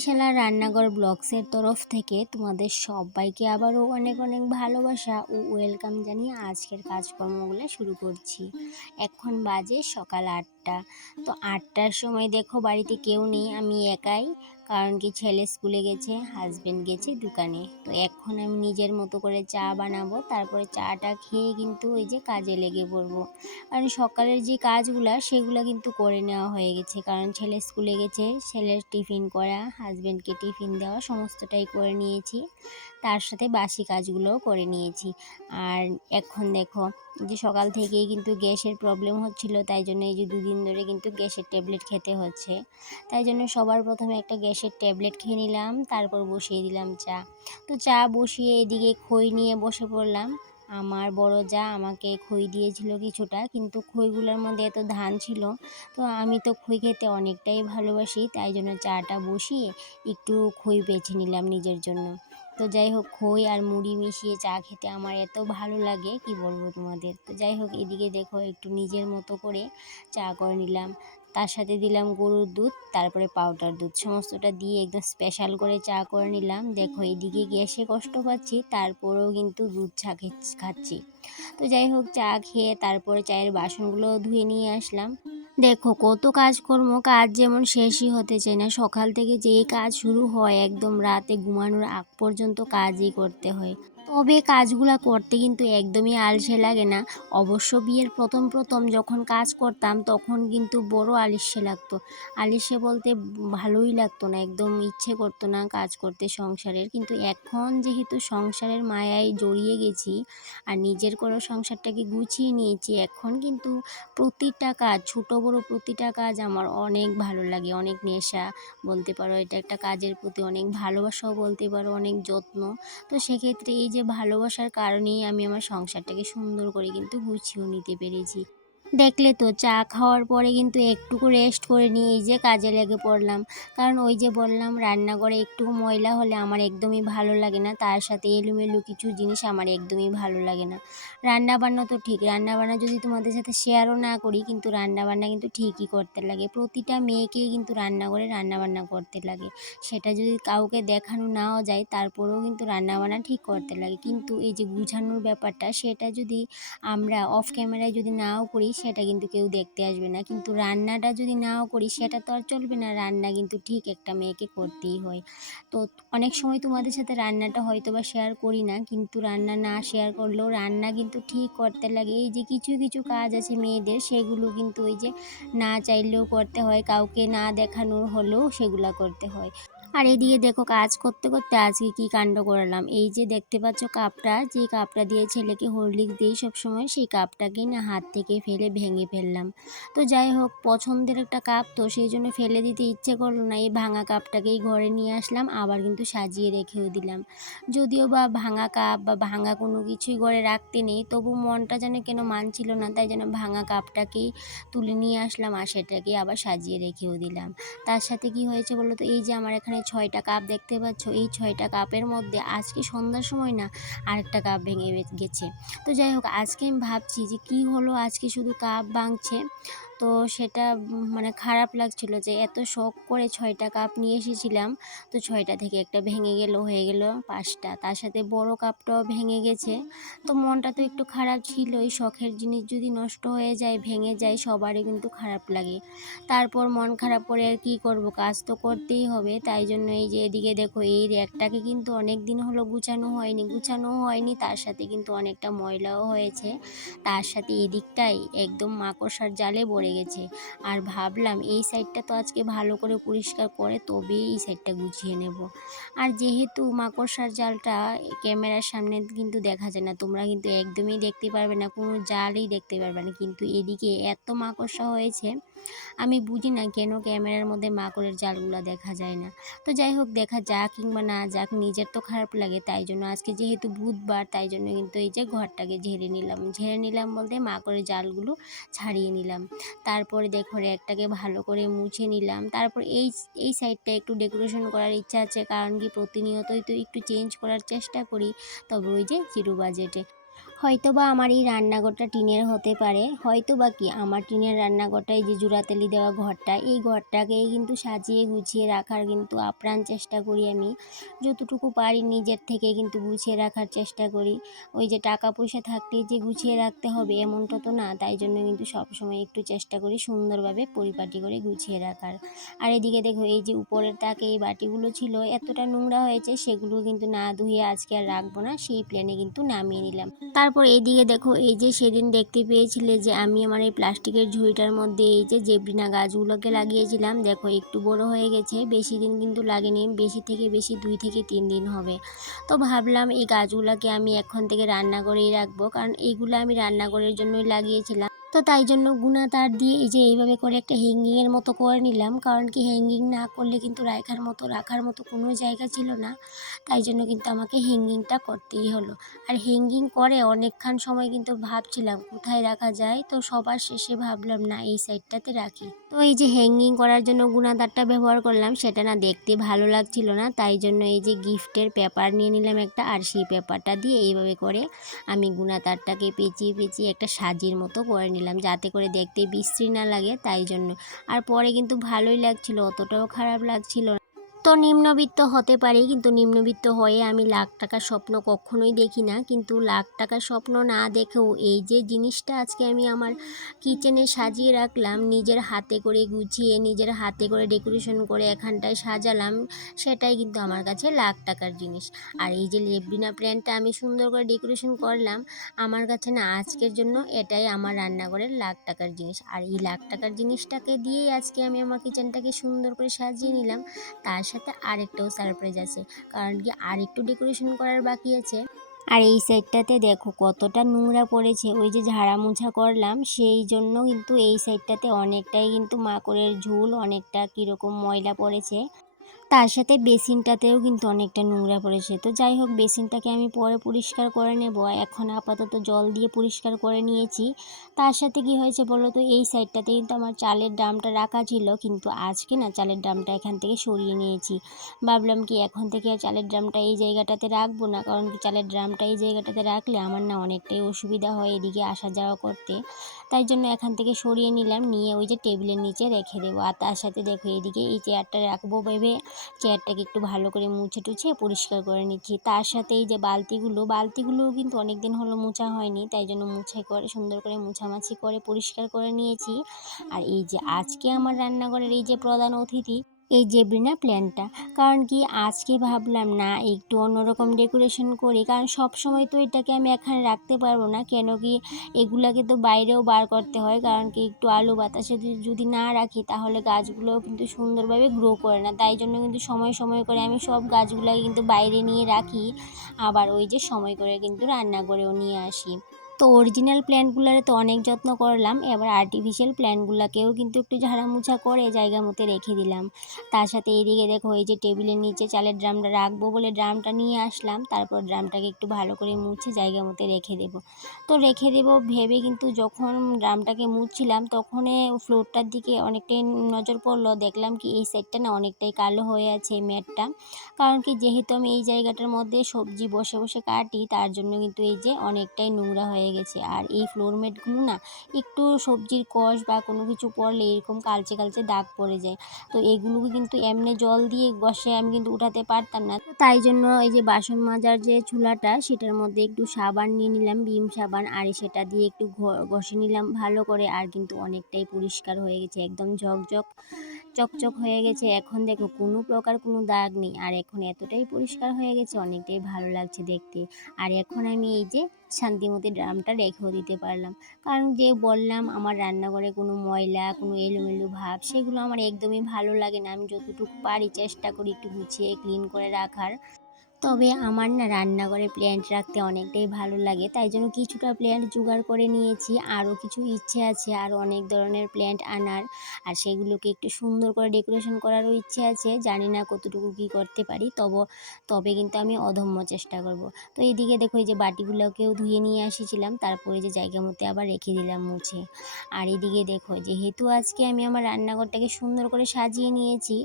মনীষালা রান্নাঘর ব্লগসের তরফ থেকে তোমাদের সবাইকে আবারও অনেক অনেক ভালোবাসা ও ওয়েলকাম জানিয়ে আজকের কাজকর্মগুলো শুরু করছি। এখন বাজে সকাল 8টা। তো 8টার সময় দেখো বাড়িতে কেউ নেই, আমি একাই। কারণ কি ছেলে স্কুলে গেছে, হাজবেন্ড গেছে দোকানে। তো এখন আমি নিজের মতো করে চা বানাবো, তারপরে চাটা খেয়ে কিন্তু ওই যে কাজে লেগে পড়বো। কারণ সকালের যে কাজগুলো সেগুলো কিন্তু করে নেওয়া হয়ে গেছে, কারণ ছেলে স্কুলে গেছে, ছেলের টিফিন করা, হাজব্যান্ডকে টিফিন দেওয়া সমস্তটাই করে নিয়েছি, তার সাথে বাসি কাজগুলোও করে নিয়েছি। আর এখন দেখো যে সকাল থেকেই কিন্তু গ্যাসের প্রবলেম হচ্ছিল, তাই জন্য এই যে 2 দিন ধরে কিন্তু গ্যাসের ট্যাবলেট খেতে হচ্ছে। তাই জন্য সবার প্রথমে একটা গ্যাসের ট্যাবলেট খেয়ে নিলাম, তারপর বসিয়ে দিলাম চা। তো চা বসিয়ে এদিকে খই নিয়ে বসে পড়লাম। আমার বড় যা আমাকে খই দিয়েছিল কিছুটা, কিন্তু খইগুলোর মধ্যে এত ধান ছিল। তো আমি তো খই খেতে অনেকটাই ভালোবাসি, তাই জন্য চাটা বসিয়ে একটু খই বেছে নিলাম নিজের জন্য। তো যাই হোক, খই আর মুড়ি মিশিয়ে চা খেতে আমার এত ভালো লাগে কি বলবো তোমাদের। তো যাই হোক, এদিকে দেখো একটু নিজের মতো করে চা করে নিলাম, তার সাথে দিলাম গরুর দুধ, তারপরে পাউডার দুধ, সমস্তটা দিয়ে একদম স্পেশাল করে চা করে নিলাম। দেখো এদিকে গ্যাসে কষ্ট পাচ্ছি, তারপরেও কিন্তু দুধ চা খাচ্ছি। তো যাই হোক, চা খেয়ে তারপরে চায়ের বাসনগুলো ধুয়ে নিয়ে আসলাম। দেখো কত কাজকর্ম, কাজ যেমন শেষই হতে চায় না। সকাল থেকে যেই কাজ শুরু হয় একদম রাতে ঘুমানোর আগ পর্যন্ত কাজই করতে হয়। তবে কাজগুলা করতে কিন্তু একদমই আলসে লাগে না। অবশ্য বিয়ের প্রথম প্রথম যখন কাজ করতাম তখন কিন্তু বড় আলস্যে লাগতো। আলস্যে বলতে ভালোই লাগতো না, একদম ইচ্ছে করতো না কাজ করতে সংসারের। কিন্তু এখন যেহেতু সংসারের মায়ায় জড়িয়ে গেছি আর নিজের করে সংসারটাকে গুছিয়ে নিয়েছি, এখন কিন্তু প্রতিটা কাজ, ছোট বড় প্রতিটা কাজ আমার অনেক ভালো লাগে, অনেক নেশা বলতে পারো। এটা একটা কাজের প্রতি অনেক ভালোবাসাও বলতে পারো, অনেক যত্ন। তো সেক্ষেত্রে এই যে ভালোবাসার কারণেই আমি আমার সংসারটাকে সুন্দর করে কিন্তু গুছিয়েও নিতে পেরেছি। দেখলে তো, চা খাওয়ার পরে কিন্তু একটুকু রেস্ট করে নিয়ে এই যে কাজে লেগে পড়লাম। কারণ ওই যে বললাম, রান্নাঘরে একটু ময়লা হলে আমার একদমই ভালো লাগে না, তার সাথে এলোমেলো কিছু জিনিস আমার একদমই ভালো লাগে না। রান্নাবান্না তো ঠিক, রান্নাবান্না যদি তোমাদের সাথে শেয়ারও না করি, কিন্তু রান্নাবান্না কিন্তু ঠিকই করতে লাগে। প্রতিটা মেয়েকেই কিন্তু রান্নাঘরে রান্নাবান্না করতে লাগে। সেটা যদি কাউকে দেখানো নাও যায়, তারপরেও কিন্তু রান্নাবান্না ঠিক করতে লাগে। কিন্তু এই যে গুছানোর ব্যাপারটা, সেটা যদি আমরা অফ ক্যামেরায় যদি নাও করি, সেটা কিন্তু কেউ দেখতে আসবে না। কিন্তু রান্নাটা যদি নাও করি, সেটা তো আর চলবে না, রান্না কিন্তু ঠিক একটা মেয়েকে করতেই হয়। তো অনেক সময় তোমাদের সাথে রান্নাটা হয়তো বা শেয়ার করি না, কিন্তু রান্না না শেয়ার করলেও রান্না কিন্তু ঠিক করতে লাগে। এই যে কিছু কিছু কাজ আছে মেয়েদের, সেগুলো কিন্তু ওই যে না চাইলেও করতে হয়, কাউকে না দেখানোর হলেও সেগুলা করতে হয়। আর এদিকে দেখো, কাজ করতে করতে আজকে কি কাণ্ড করলাম। এই যে দেখতে পাচ্ছ কাপটা, যে কাপটা দিয়ে ছেলেকে হরলিক্স দিই সবসময়, সেই কাপটাকেই না হাত থেকে ফেলে ভেঙে ফেললাম। তো যাই হোক, পছন্দের একটা কাপ, তো সেই জন্য ফেলে দিতে ইচ্ছে করলো না, এই ভাঙা কাপটাকেই ঘরে নিয়ে আসলাম, আবার কিন্তু সাজিয়ে রেখেও দিলাম। যদিও বা ভাঙা কাপ বা ভাঙা কোনো কিছুই ঘরে রাখতে নেই, তবু মনটা যেন কেন মানছিল না, তাই যেন ভাঙা কাপটাকেই তুলে নিয়ে আসলাম আর সেটাকে আবার সাজিয়ে রেখেও দিলাম। তার সাথে কি হয়েছে বলো তো, এই যে আমার এখানে 6টা কাপ দেখতে পাচ্ছ, এই 6টা কাপের মধ্যে আজকে সন্ধ্যার সময় না আরেকটা কাপ ভেঙে গেছে। তো যাই হোক, আজকে আমি ভাবছি যে কি হলো, আজকে শুধু কাপ ভাঙছে। তো সেটা মানে খারাপ লাগছিল যে এত শখ করে 6টা কাপ নিয়ে এসেছিলাম, তো 6টা থেকে একটা ভেঙে গেল, হয়ে গেল 5টা, তার সাথে বড় কাপটাও ভেঙে গেছে। তো মনটা তো একটু খারাপ ছিল, এই শখের জিনিস যদি নষ্ট হয়ে যায়, ভেঙে যায়, সবারই কিন্তু খারাপ লাগে। তারপর মন খারাপ করে আর কি করব, কাজ তো করতেই হবে। তাই জন্য এই যে এদিকে দেখো, এই র্যাকটাকে কিন্তু অনেক দিন হলো গুছানো হয়নি, তার সাথে কিন্তু অনেকটা ময়লাও হয়েছে। তার সাথে এদিকটাই একদম মাকড়সার জালে ভরে গেছে। আর ভাবলাম এই সাইডটা তো আজকে ভালো করে পরিষ্কার করে তবেই এই সাইডটা গুছিয়ে নেব। আর যেহেতু মাকড়সার জালটা ক্যামেরার সামনে কিন্তু দেখা যায় না, তোমরা কিন্তু একদমই দেখতে পারবে না, কোনো জালই দেখতে পারবে না, কিন্তু এদিকে এত মাকড়সা হয়েছে, আমি বুঝি না কেন ক্যামেরার মধ্যে মাকড়ের জালগুলো দেখা যায় না। তো যাই হোক, দেখা যাক কিংবা না যাক, নিজের তো খারাপ লাগে। তাই জন্য আজকে যেহেতু বুধবার, তাই জন্য কিন্তু এই যে ঘরটাকে ঝেড়ে নিলাম বলতে মাকড়ের জালগুলো ছাড়িয়ে নিলাম। তারপরে দেখো র্যাকটাকে ভালো করে মুছে নিলাম। তারপর এই সাইডটা একটু ডেকোরেশন করার ইচ্ছা আছে, কারণ কি প্রতিনিয়তই তো একটু চেঞ্জ করার চেষ্টা করি, তবে ওই যে জিরো বাজেটে হয়তোবা আমার এই রান্নাঘরটা টিনের হতে পারে, হয়তোবা কি আমার টিনের রান্নাঘরটা, এই যে জোড়াতালি দেওয়া ঘরটা, এই ঘরটাকেই কিন্তু সাজিয়ে গুছিয়ে রাখার কিন্তু আপ্রাণ চেষ্টা করি আমি। যতটুকু পারি নিজের থেকে কিন্তু গুছিয়ে রাখার চেষ্টা করি। ওই যে টাকা পয়সা থাকলেই যে গুছিয়ে রাখতে হবে এমনটা তো না, তাই জন্য কিন্তু সবসময় একটু চেষ্টা করি সুন্দরভাবে পরিপাটি করে গুছিয়ে রাখার। আর এদিকে দেখো, এই যে উপরের তাকে এই বাটিগুলো ছিল এতটা নোংরা হয়েছে, সেগুলো কিন্তু না ধুয়ে আজকে আর রাখবো না, সেই প্ল্যানে কিন্তু নামিয়ে নিলাম। তারপর এইদিকে দেখো, এই যে সেদিন দেখতে পেয়েছিলে যে আমি আমার এই প্লাস্টিকের ঝুড়িটার মধ্যে এই যে জেবরিনা গাছগুলোকে লাগিয়েছিলাম, দেখো একটু বড় হয়ে গেছে, বেশি দিন কিন্তু লাগেনি, বেশি থেকে বেশি 2 থেকে 3 দিন হবে। তো ভাবলাম এই গাছগুলোকে আমি এখন থেকে রান্নাঘরেই রাখবো, কারণ এইগুলো আমি রান্নাঘরের জন্যই লাগিয়েছিলাম। তো তাই জন্য গুনা তার দিয়ে এই যে এইভাবে করে একটা হ্যাঙ্গিংয়ের মতো করে নিলাম, কারণ কি হ্যাঙ্গিং না করলে কিন্তু রাখার মতো কোনো জায়গা ছিল না, তাই জন্য কিন্তু আমাকে হ্যাঙ্গিংটা করতেই হলো। আর হ্যাঙ্গিং করে অনেকক্ষণ সময় কিন্তু ভাবছিলাম কোথায় রাখা যায়, তো সবার শেষে ভাবলাম না এই সাইডটাতে রাখি। তো এই যে হ্যাঙ্গিং করার জন্য গুণাদারটা ব্যবহার করলাম, সেটা না দেখতে ভালো লাগছিল না, তাই জন্য এই যে গিফটের পেপার নিয়ে নিলাম একটা, আর সেই পেপারটা দিয়ে এইভাবে করে আমি গুণাদারটাকে পেঁচিয়ে পেঁচিয়ে একটা সাজির মতো করে নিলাম, যাতে করে দেখতে বিশ্রী না লাগে, তাই জন্য। আর পরে কিন্তু ভালোই লাগছিল, অতটাও খারাপ লাগছিল না। তো নিম্নবিত্ত হতে পারি, কিন্তু নিম্নবিত্ত হয়ে আমি লাখ টাকার স্বপ্ন কখনোই দেখি না, কিন্তু লাখ টাকার স্বপ্ন না দেখেও এই যে জিনিসটা আজকে আমি আমার কিচেনে সাজিয়ে রাখলাম, নিজের হাতে করে গুছিয়ে নিজের হাতে করে ডেকোরেশন করে এখানটায় সাজালাম, সেটাই কিন্তু আমার কাছে লাখ টাকার জিনিস। আর এই যে লেবরিনা প্ল্যান্টটা আমি সুন্দর করে ডেকোরেশন করলাম, আমার কাছে না আজকের জন্য এটাই আমার রান্নাঘরের লাখ টাকার জিনিস। আর এই লাখ টাকার জিনিসটাকে দিয়েই আজকে আমি আমার কিচেনটাকে সুন্দর করে সাজিয়ে নিলাম। তার সাথে আরেকটাও সারপ্রাইজ আছে, কারণ কি আরেকটু ডেকোরেশন করার বাকি আছে। আর এই সাইডটাতে দেখো কতটা নোংরা পড়েছে, ওই যে ঝাড়া মোছা করলাম সেই জন্য কিন্তু এই সাইডটাতে অনেকটাই কিন্তু মাকড়ের ঝুল, অনেকটা কীরকম ময়লা পড়েছে। তার সাথে বেসিনটাতেও কিন্তু অনেকটা নোংরা পড়েছে। তো যাই হোক, বেসিনটাকে আমি পরে পরিষ্কার করে নেব, এখন আপাতত জল দিয়ে পরিষ্কার করে নিয়েছি। তার সাথে কি হয়েছে বলো তো, এই সাইডটাতে কিন্তু আমার চালের ড্রামটা রাখা ছিল, কিন্তু আজকে না চালের ড্রামটা এখান থেকে সরিয়ে নিয়েছি। ভাবলাম কি এখন থেকে আর চালের ড্রামটা এই জায়গাটাতে রাখবো না, কারণ কি চালের ড্রামটা এই জায়গাটাতে রাখলে আমার না অনেকটাই অসুবিধা হয় এদিকে আসা যাওয়া করতে, তাই জন্য এখান থেকে সরিয়ে নিলাম, নিয়ে ওই যে টেবিলের নিচে রেখে দেবো। আর তার সাথে দেখো এদিকে এই চেয়ারটা রাখবো ভেবে চেয়ারটাকে একটু ভালো করে মুছে টুছে পরিষ্কার করে নিচ্ছি। তার সাথে এই যে বালতিগুলোও কিন্তু অনেক দিন হলো মোছা হয়নি, তাই জন্য মুছে করে সুন্দর করে মুছামাছি করে পরিষ্কার করে নিয়েছি। আর এই যে আজকে আমার রান্নাঘরের এই যে প্রধান অতিথি, এই জেব্রিনা প্ল্যান্টটা, কারণ কি আজকে ভাবলাম না একটু অন্যরকম ডেকোরেশন করি, কারণ সব সময় তো এটাকে আমি এখানে রাখতে পারবো না, কেন কি এগুলাকে তো বাইরেও বার করতে হয়, কারণ কি একটু আলো বাতাসে যদি না রাখি তাহলে গাছগুলোও কিন্তু সুন্দরভাবে গ্রো করে না, তাই জন্য কিন্তু সময় সময় করে আমি সব গাছগুলোকে কিন্তু বাইরে নিয়ে রাখি, আবার ওই যে সময় করে কিন্তু রান্না করেও নিয়ে আসি। তো অরিজিনাল প্ল্যান্টগুলোরে তো অনেক যত্ন করলাম, এবার আর্টিফিশিয়াল প্ল্যান্টগুলোকেও কিন্তু একটু ঝাড়ামোছা করে জায়গা মতো রেখে দিলাম। তার সাথে এইদিকে দেখো এই যে টেবিলের নিচে চালের ড্রামটা রাখবো বলে ড্রামটা নিয়ে আসলাম, তারপর ড্রামটাকে একটু ভালো করে মুছে জায়গা মতো রেখে দেবো। তো রেখে দেবো ভেবে কিন্তু যখন ড্রামটাকে মুছছিলাম তখন ফ্লোরটার দিকে অনেকটাই নজর পড়লো, দেখলাম কি এই সাইডটা না অনেকটাই কালো হয়ে আছে ম্যাটটা, কারণ কি যেহেতু আমি এই জায়গাটার মধ্যে সবজি বসে বসে কাটি, তার জন্য কিন্তু এই যে অনেকটাই নোংরা হয়ে গেছে। আর এই ফ্লোর ম্যাটগুলো না একটু সবজির কষ বা কোনো কিছু পড়লে এরকম কালচে কালচে দাগ পড়ে যায়, তো এগুলোকে কিন্তু এমনি জল দিয়ে ঘষে আমি কিন্তু উঠাতে পারতাম না, তো তাই জন্য এই যে বাসন মাজার যে চুলাটা সেটার মধ্যে একটু সাবান নিয়ে নিলাম, ভিম সাবান, আর সেটা দিয়ে একটু ঘষে নিলাম ভালো করে, আর কিন্তু অনেকটাই পরিষ্কার হয়ে গেছে, একদম চকচক হয়ে গেছে। এখন দেখো কোনো প্রকার কোনো দাগ নেই, আর এখন এতটাই পরিষ্কার হয়ে গেছে, অনেকটাই ভালো লাগছে দেখতে। আর এখন আমি এই যে শান্তিমতি ড্রামটা রেখেও দিতে পারলাম, কারণ যে বললাম আমার রান্নাঘরে কোনো ময়লা কোনো এলোমেলো ভাব সেগুলো আমার একদমই ভালো লাগে না, আমি যতটুকু পারি চেষ্টা করি একটু গুছিয়ে ক্লিন করে রাখার। তবে আমার না রান্নাঘরে প্ল্যান্ট রাখতে অনেকটাই ভালো লাগে, তাই জন্য কিছুটা প্ল্যান্ট জোগাড় করে নিয়েছি, আরও কিছু ইচ্ছে আছে আরও অনেক ধরনের প্ল্যান্ট আনার, আর সেগুলোকে একটু সুন্দর করে ডেকোরেশন করারও ইচ্ছে আছে, জানি না কতটুকু কী করতে পারি, তবে কিন্তু আমি অদম্য চেষ্টা করব। তো এইদিকে দেখো এই যে বাটিগুলোকেও ধুয়ে নিয়ে এসেছিলাম, তারপরে যে জায়গা মতো আবার রেখে দিলাম মুছে। আর এদিকে দেখো যেহেতু আজকে আমি আমার রান্নাঘরটাকে সুন্দর করে সাজিয়ে নিয়েছি,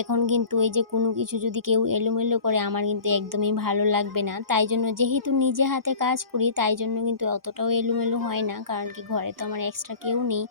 এখন কিন্তু এই যে কোনো কিছু যদি কেউ এলোমেলো করে আমার কিন্তু একদমই ভালো লাগবে না। তাই জন্য যেহেতু নিজে হাতে কাজ করি তাই জন্য কিন্তু অতটাও এলোমেলো হয় না, কারণ কি ঘরে তো আমার এক্সট্রা কেউ নেই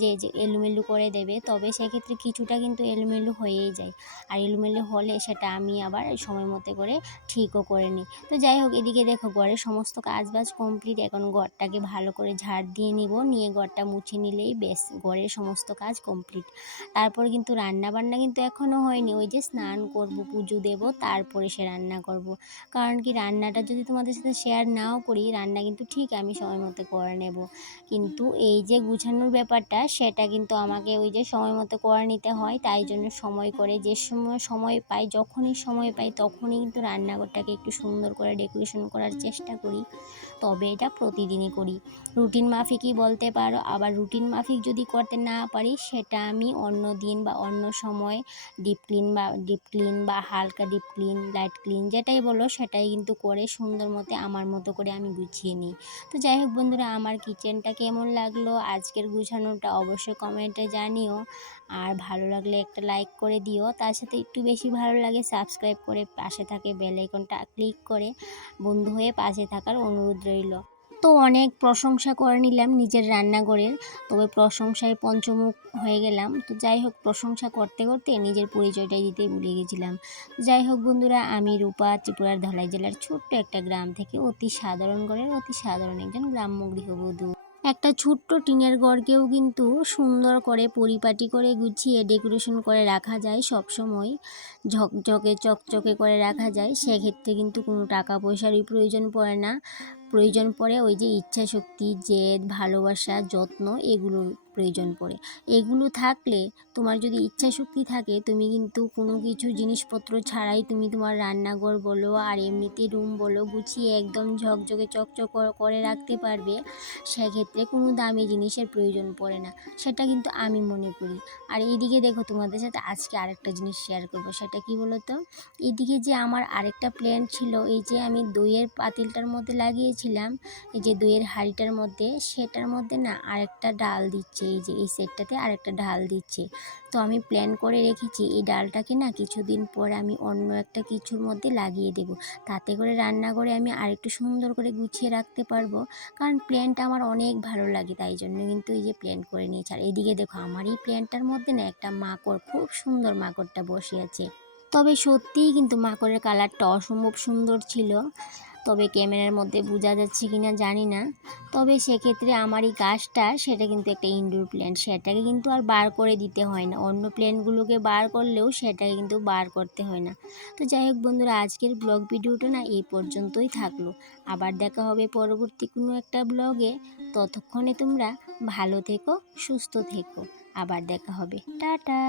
যে এলোমেলো করে দেবে। তবে সেক্ষেত্রে কিছুটা কিন্তু এলোমেলো হয়েই যায়, আর এলোমেলো হলে সেটা আমি আবার সময় মতো করে ঠিকও করে নিই। তো যাই হোক, এদিকে দেখো ঘরের সমস্ত কাজবাজ কমপ্লিট। এখন ঘরটাকে ভালো করে ঝাড় দিয়ে নিব, নিয়ে ঘরটা মুছে নিলেই বেশ ঘরের সমস্ত কাজ কমপ্লিট। তারপরে কিন্তু রান্না বান্না কিন্তু এখনও হয়নি, ওই যে স্নান করব, পুজো দেব, তারপরে সে রান্না করব। কারণ কি রান্নাটা যদি তোমাদের সাথে শেয়ার নাও করি, রান্না কিন্তু ঠিক আমি সময় মতো করে নেব, কিন্তু এই যে গুছানোর ব্যাপারটা সেটা কিন্তু আমাকে ওই যে সময় মতো করে নিতে হয়। তাই জন্য সময় করে যে সময় সময় পাই, যখনই সময় পাই তখনই কিন্তু রান্নাঘরটাকে একটু সুন্দর করে ডেকোরেশন করার চেষ্টা করি। তবে এটা প্রতিদিনই করি, রুটিন মাফিকই বলতে পারো। আবার রুটিন মাফিক যদি করতে না পারি, সেটা আমি অন্য দিন বা অন্য সময় ডিপ ক্লিন বা হালকা ডিপ ক্লিন, লাইট ক্লিন, যেটাই বলো সেটাই কিন্তু করে সুন্দর মতো আমার মতো করে আমি গুছিয়ে নিই। তো যাই হোক বন্ধুরা, আমার কিচেনটা কেমন লাগলো আজকের গুছানোটা অবশ্যই কমেন্টে জানিও। আর ভালো লাগলে একটা লাইক করে দিও, তার সাথে একটু বেশি ভালো লাগে সাবস্ক্রাইব করে পাশে থাকে বেল আইকনটা ক্লিক করে বন্ধু হয়ে পাশে থাকার অনুরোধ রইল। তো অনেক প্রশংসা করে নিলাম নিজের রান্নাঘরের, তবে প্রশংসায় পঞ্চমুখ হয়ে গেলাম। তো যাই হোক, প্রশংসা করতে করতে নিজের পরিচয়টাই দিতেই ভুলে গেছিলাম। যাই হোক বন্ধুরা, আমি রূপা, ত্রিপুরার ধলাই জেলার ছোট্ট একটা গ্রাম থেকে অতি সাধারণ ঘরের অতি সাধারণ একজন গ্রাম্য গৃহবধূ। একটা ছোট্ট টিনের ঘরকেও কিন্তু সুন্দর করে পরিপাটি করে গুছিয়ে ডেকোরেশন করে রাখা যায়, সব সময় ঝকঝকে চকচকে করে রাখা যায়। সেক্ষেত্রে কিন্তু কোনো টাকা পয়সারই প্রয়োজন পড়ে না, প্রয়োজন পড়ে ওই যে ইচ্ছা শক্তি, জেদ, ভালোবাসা, যত্ন, এগুলোর প্রয়োজন পড়ে। এগুলো থাকলে, তোমার যদি ইচ্ছা শক্তি থাকে, তুমি কিন্তু কোনো কিছু জিনিসপত্র ছাড়াই তুমি তোমার রান্নাঘর বলো আর এমনিতে রুম বলো গুছিয়ে একদম ঝকঝকে চকচক করে রাখতে পারবে। সেক্ষেত্রে কোনো দামি জিনিসের প্রয়োজন পড়ে না, সেটা কিন্তু আমি মনে করি। আর এইদিকে দেখো, তোমাদের সাথে আজকে আরেকটা জিনিস শেয়ার করব, সেটা কি বলো তো? এদিকে যে আমার আরেকটা প্ল্যান ছিল, এই যে আমি দইয়ের পাতিলটার মধ্যে লাগিয়েছিলাম, এই যে দইয়ের হাঁড়িটার মধ্যে, সেটার মধ্যে না আরেকটা ডাল দিচ্ছে, এই যে এই সেটটাতে আরেকটা ডাল দিচ্ছে। তো আমি প্ল্যান করে রেখেছি এই ডালটাকে না কিছুদিন পর আমি অন্য একটা কিছুর মধ্যে লাগিয়ে দেব, তাতে করে রান্নাঘরে আমি আরেকটু সুন্দর করে গুছিয়ে রাখতে পারবো। কারণ প্ল্যানটা আমার অনেক ভালো লাগে, তাই জন্য কিন্তু এই যে প্ল্যান করে নিয়েছি। আর এদিকে দেখো, আমার এই প্ল্যানটার মধ্যে না একটা মাকড়, খুব সুন্দর মাকড়টা বসে আছে। তবে সত্যিই কিন্তু মাকড়ের কালারটা অসম্ভব সুন্দর ছিল, তবে ক্যামেরার মধ্যে বোঝা যাচ্ছে কিনা জানি না। তবে সেক্ষেত্রে আমার এই গাছটা, সেটা কিন্তু একটা ইনডোর প্ল্যান্ট, সেটাকে কিন্তু আর বার করে দিতে হয় না, অন্য প্ল্যান্টগুলোকে বার করলেও সেটাকে কিন্তু বার করতে হয় না। তো যাই হোক বন্ধুরা, আজকের ব্লগ ভিডিওটা না এই পর্যন্তই থাকলো। আবার দেখা হবে পরবর্তী কোনো একটা ব্লগে। ততক্ষণে তোমরা ভালো থেকো, সুস্থ থেকো। আবার দেখা হবে, টাটা।